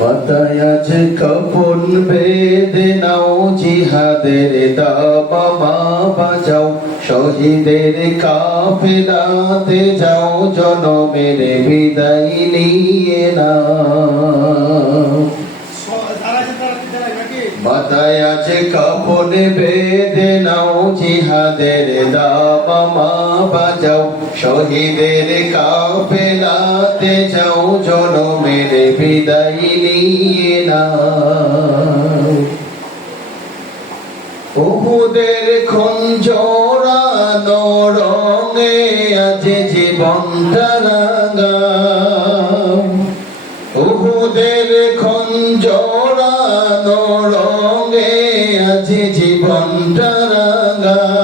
মাথায় আছে কাফন বেঁধে নাও, জিহাদের দামামা বাজাও, শহীদের কাফেলাতে যাও, জনমের বিদায় নিয়ে নাও। মাথায় আছে কাফন বেঁধে নাও, জিহাদের দামামা বাজাও, শহীদের কাফেলাতে যাও, জনমের বিদায় নিয়ে নাও। উহুদের খঞ্জরানো রঙে আজ জীবনটা রাঙাও, উহুদের খঞ্জরানো রঙে আজ জীবনটা রাঙাও।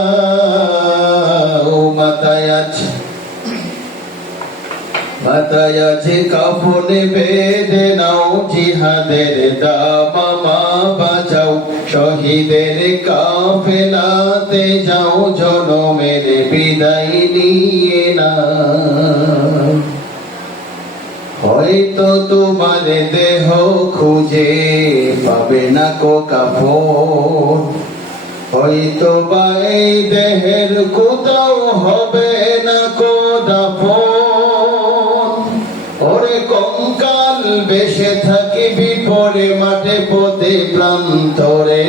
মাথায় আছে কাফন বেঁধে নাও, জিহাদের দামামা বাজাও, শহীদের কাফেলাতে যাও, জনমের বিদায় নিয়ে নাও। হয়তো তোমার দেহ খুঁজে পাবে না কো কাফন, হয়তো বা এই দেহের কোথাও হবে না কো দাফন। ওরে কঙ্কাল বেশে থাকিবি পরে মাঠে পথে প্রান্তরে,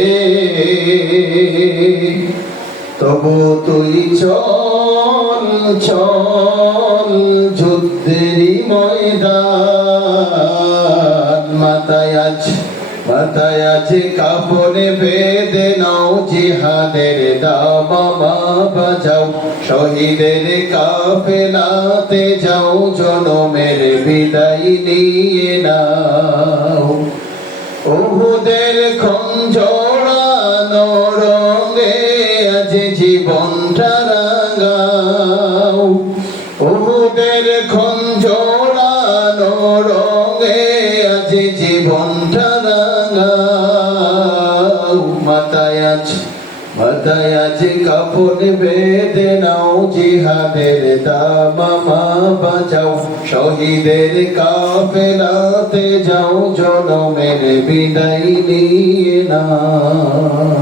তবু তুই চল চল যুদ্ধেরই ময়দান। মাথায় আছে কাফন বেঁধে নাও, জিহাদের দামামা বাজাও, শহীদের কাফেলাতে যাও, জনমের বিদায় নিয়ে নাও। উহুদের খঞ্জরানো রঙে আজ জীবনটা রাঙাও, উহুদের খঞ্জরানো রঙে আজ জীবনটা রাঙাও। মাথায় আছে কাফন বেঁধে নাও, জিহাদের দামামা বাজাও, শহীদের কাফেলাতে যাও, জনমের বিদায় নিয়ে নাও।